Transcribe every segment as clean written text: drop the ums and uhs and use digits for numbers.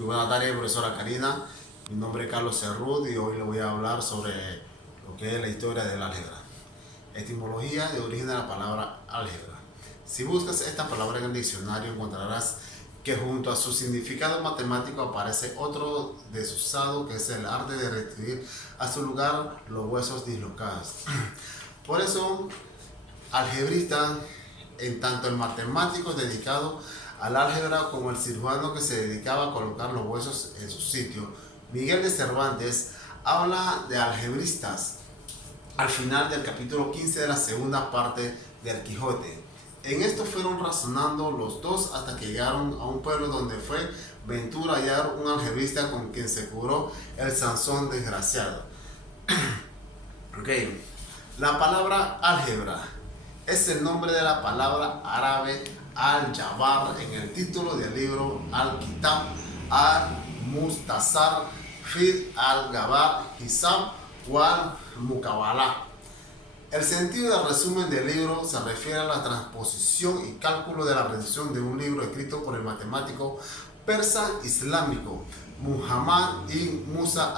Muy buenas tardes, profesora Karina. Mi nombre es Carlos Cerrut y hoy le voy a hablar sobre lo que es la historia del álgebra. Etimología de origen de la palabra álgebra. Si buscas esta palabra en el diccionario encontrarás que junto a su significado matemático aparece otro desusado, que es el arte de restituir a su lugar los huesos dislocados. Por eso, algebrista, en tanto el matemático dedicado al álgebra como el cirujano que se dedicaba a colocar los huesos en su sitio, Miguel de Cervantes, habla de algebristas al final del capítulo 15 de la segunda parte del Quijote. En esto fueron razonando los dos hasta que llegaron a un pueblo donde fue ventura hallar un algebrista con quien se curó el Sansón desgraciado. Okay. La palabra álgebra es el nombre de la palabra árabe al-Jabar en el título del libro Al-Kitab al-Mustasar Fid al-Gabar Hisab wal-Mukabalah. El sentido del resumen del libro se refiere a la transposición y cálculo de la reducción de un libro escrito por el matemático persa islámico Muhammad ibn Musa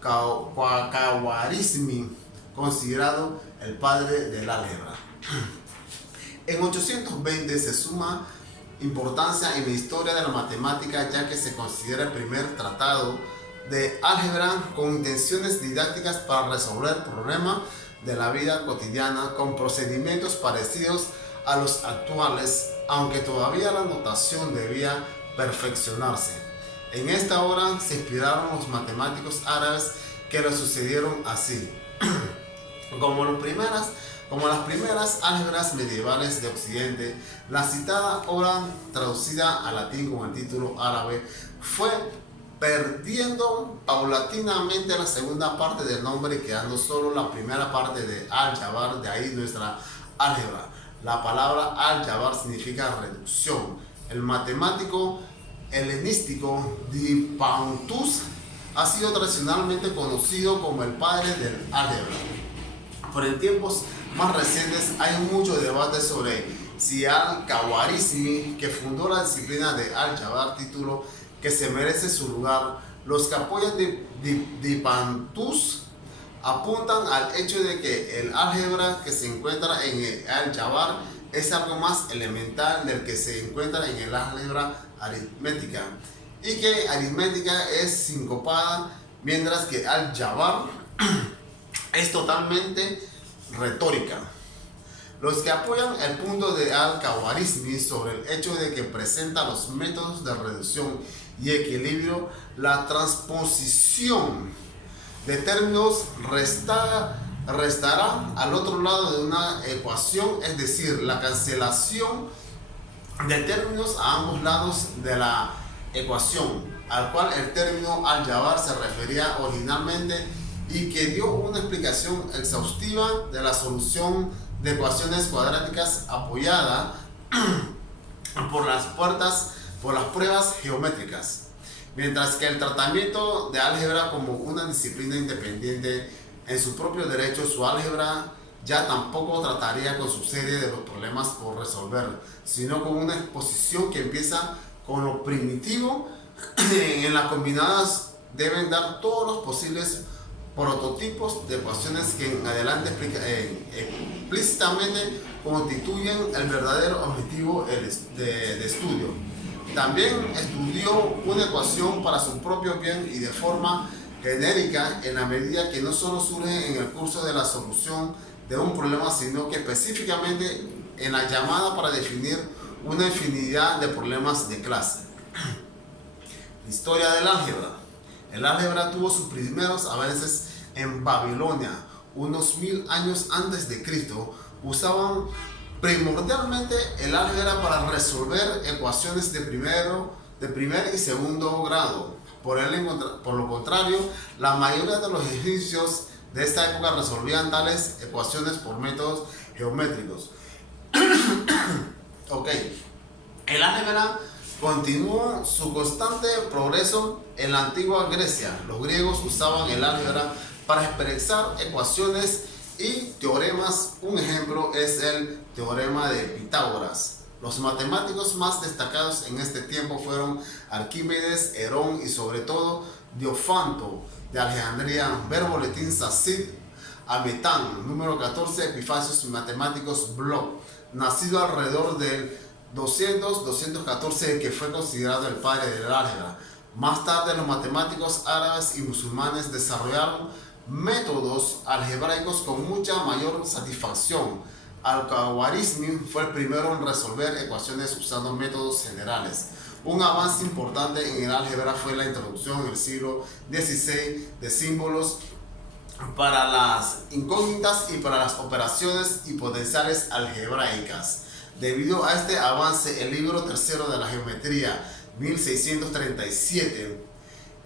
al-Khwarizmi, considerado el padre del álgebra. En 820 se suma importancia en la historia de la matemática, ya que se considera el primer tratado de álgebra con intenciones didácticas para resolver problemas de la vida cotidiana con procedimientos parecidos a los actuales, aunque todavía la notación debía perfeccionarse. En esta obra se inspiraron los matemáticos árabes que lo sucedieron así. Como las primeras álgebras medievales de Occidente, la citada obra, traducida al latín con el título árabe, fue perdiendo paulatinamente la segunda parte del nombre, quedando solo la primera parte de al-Jabar, de ahí nuestra álgebra. La palabra al-Jabar significa reducción. El matemático helenístico Dipantus ha sido tradicionalmente conocido como el padre del álgebra. Pero en tiempos más recientes hay mucho debate sobre si al-Khwarizmi, que fundó la disciplina de al-Jabar, título que se merece su lugar. Los que apoyan Dipantus apuntan al hecho de que el álgebra que se encuentra en el al-Jabar es algo más elemental del que se encuentra en el álgebra aritmética, y que aritmética es sincopada, mientras que al-Jabar es totalmente retórica. Los que apoyan el punto de al-Khwarizmi sobre el hecho de que presenta los métodos de reducción y equilibrio, la transposición de términos restará al otro lado de una ecuación, es decir, la cancelación de términos a ambos lados de la ecuación, al cual el término al-Jabar se refería originalmente, y que dio una explicación exhaustiva de la solución de ecuaciones cuadráticas apoyada por las pruebas geométricas. Mientras que el tratamiento de álgebra como una disciplina independiente en su propio derecho, su álgebra ya tampoco trataría con su serie de los problemas por resolver, sino con una exposición que empieza con lo primitivo. En las combinadas deben dar todos los posibles prototipos de ecuaciones que en adelante explícitamente constituyen el verdadero objetivo de estudio. También estudió una ecuación para su propio bien y de forma genérica, en la medida que no solo surge en el curso de la solución de un problema, sino que específicamente en la llamada para definir una infinidad de problemas de clase. Historia del álgebra. El álgebra tuvo sus primeros avances en Babilonia, unos 1000 años antes de Cristo. Usaban primordialmente el álgebra para resolver ecuaciones de primer y segundo grado. Por lo contrario, la mayoría de los egipcios de esta época resolvían tales ecuaciones por métodos geométricos. El álgebra continuó su constante progreso en la antigua Grecia. Los griegos usaban el álgebra para expresar ecuaciones y teoremas. Un ejemplo es el teorema de Pitágoras. Los matemáticos más destacados en este tiempo fueron Arquímedes, Herón y sobre todo Diofanto de Alejandría, ver boletín Sacid, Ametán, número 14, Epifasios y matemáticos Bloch, nacido alrededor del 200-214, que fue considerado el padre del álgebra. Más tarde los matemáticos árabes y musulmanes desarrollaron métodos algebraicos con mucha mayor satisfacción. Al-Khwarizmi fue el primero en resolver ecuaciones usando métodos generales. Un avance importante en el álgebra fue la introducción en el siglo XVI de símbolos para las incógnitas y para las operaciones y potenciales algebraicas. Debido a este avance, el libro tercero de la geometría, 1637,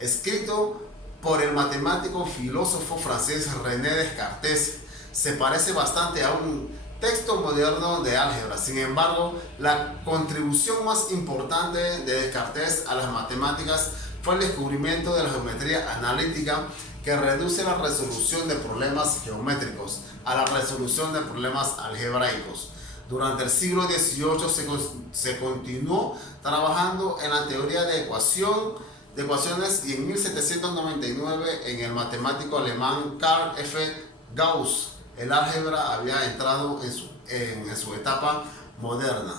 escrito por el matemático filósofo francés René Descartes, se parece bastante a un texto moderno de álgebra. Sin embargo, la contribución más importante de Descartes a las matemáticas fue el descubrimiento de la geometría analítica, que reduce la resolución de problemas geométricos a la resolución de problemas algebraicos. Durante el siglo XVIII se continuó trabajando en la teoría de ecuaciones, y en 1799 en el matemático alemán Carl F. Gauss el álgebra había entrado en su etapa moderna.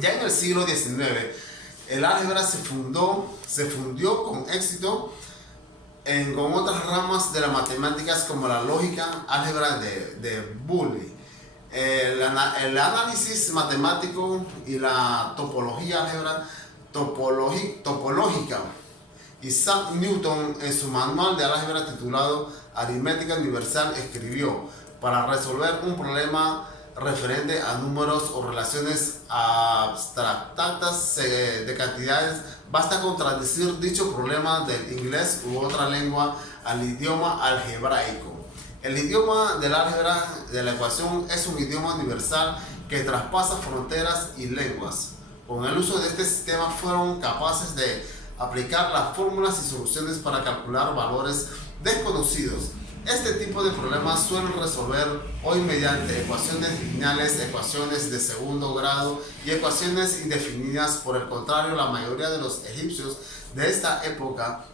Ya en el siglo XIX el álgebra se fundió con éxito con otras ramas de las matemáticas como la lógica, álgebra de Boole, el análisis matemático y la topología álgebra topológica. Isaac Newton, en su manual de álgebra titulado Aritmética Universal, escribió: para resolver un problema referente a números o relaciones abstractas de cantidades, basta con traducir dicho problema del inglés u otra lengua al idioma algebraico. El idioma del álgebra de la ecuación es un idioma universal que traspasa fronteras y lenguas. Con el uso de este sistema fueron capaces de aplicar las fórmulas y soluciones para calcular valores desconocidos. Este tipo de problemas suelen resolver hoy mediante ecuaciones lineales, ecuaciones de segundo grado y ecuaciones indefinidas. Por el contrario, la mayoría de los egipcios de esta época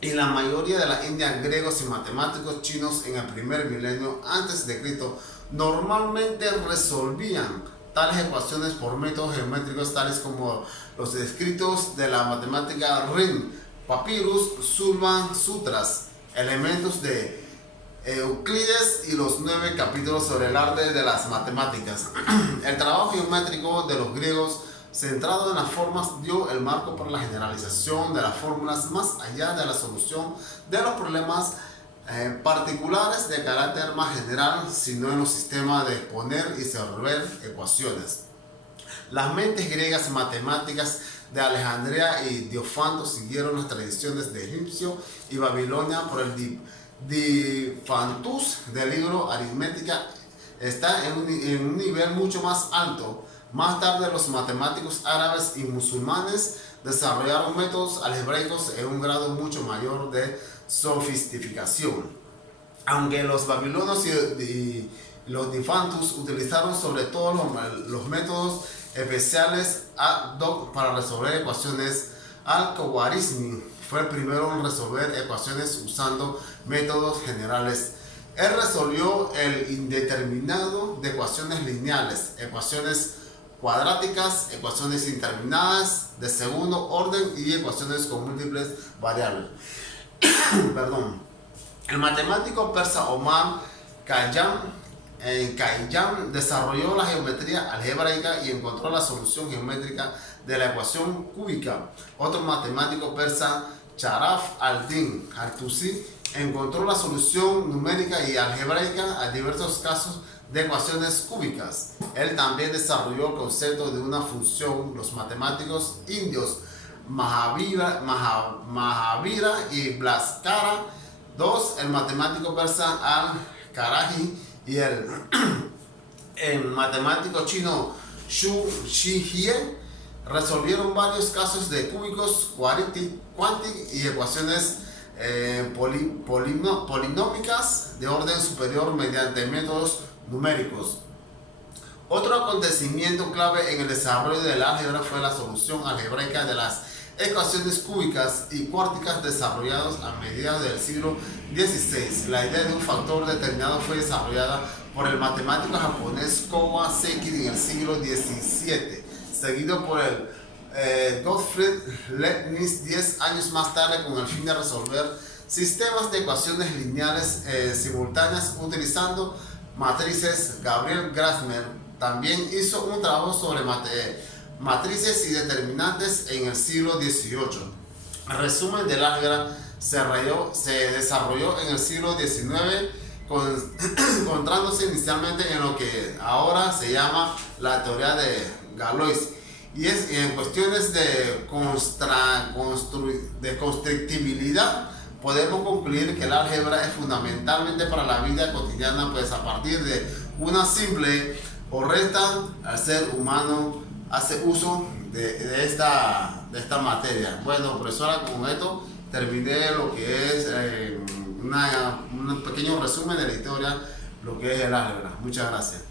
y la mayoría de la India, griegos y matemáticos chinos en el primer milenio antes de Cristo normalmente resolvían tales ecuaciones por métodos geométricos tales como los escritos de la matemática Rin, Papyrus, Sulban Sutras, elementos de Euclides y los 9 capítulos sobre el arte de las matemáticas. El trabajo geométrico de los griegos, centrado en las formas, dio el marco para la generalización de las fórmulas más allá de la solución de los problemas particulares de carácter más general, sino en los sistemas de exponer y resolver ecuaciones. Las mentes griegas matemáticas de Alejandría y Diofanto siguieron las tradiciones de Egipcio y Babilonia. Por el Diofantus del libro Aritmética está en un nivel mucho más alto. Más tarde los matemáticos árabes y musulmanes desarrollaron métodos algebraicos en un grado mucho mayor de sofisticación. Aunque los babilonios y los Diofantus utilizaron sobre todo los métodos especiales ad hoc para resolver ecuaciones, Al-Khwarizmi fue el primero en resolver ecuaciones usando métodos generales. Él resolvió el indeterminado de ecuaciones lineales, ecuaciones cuadráticas, ecuaciones indeterminadas de segundo orden y ecuaciones con múltiples variables. Perdón. El matemático persa Omar Khayyam desarrolló la geometría algebraica y encontró la solución geométrica de la ecuación cúbica. Otro matemático persa, Sharaf al-Din al-Tusi, encontró la solución numérica y algebraica a diversos casos de ecuaciones cúbicas. Él también desarrolló el concepto de una función. Los matemáticos indios Mahavira y Bhaskara II, el matemático persa Al-Karaji y el matemático chino Xu Shihie resolvieron varios casos de cúbicos cuánticos y ecuaciones polinómicas de orden superior mediante métodos numéricos. Otro acontecimiento clave en el desarrollo del álgebra fue la solución algebraica de las ecuaciones cúbicas y cuárticas desarrolladas a mediados del siglo XVI. La idea de un factor determinado fue desarrollada por el matemático japonés Kowa Seki en el siglo XVII, seguido por el Gottfried Leibniz 10 años más tarde, con el fin de resolver sistemas de ecuaciones lineales simultáneas utilizando matrices. Gabriel Grassmann también hizo un trabajo sobre matrices y determinantes en el siglo XVIII. El resumen del álgebra se desarrolló en el siglo XIX, encontrándose inicialmente en lo que ahora se llama la teoría de Galois, y en cuestiones de constructibilidad. Podemos concluir que el álgebra es fundamentalmente para la vida cotidiana, pues a partir de una simple o resta, el ser humano hace uso de esta materia. Bueno, profesora, con esto terminé lo que es un pequeño resumen de la historia, lo que es el álgebra. Muchas gracias.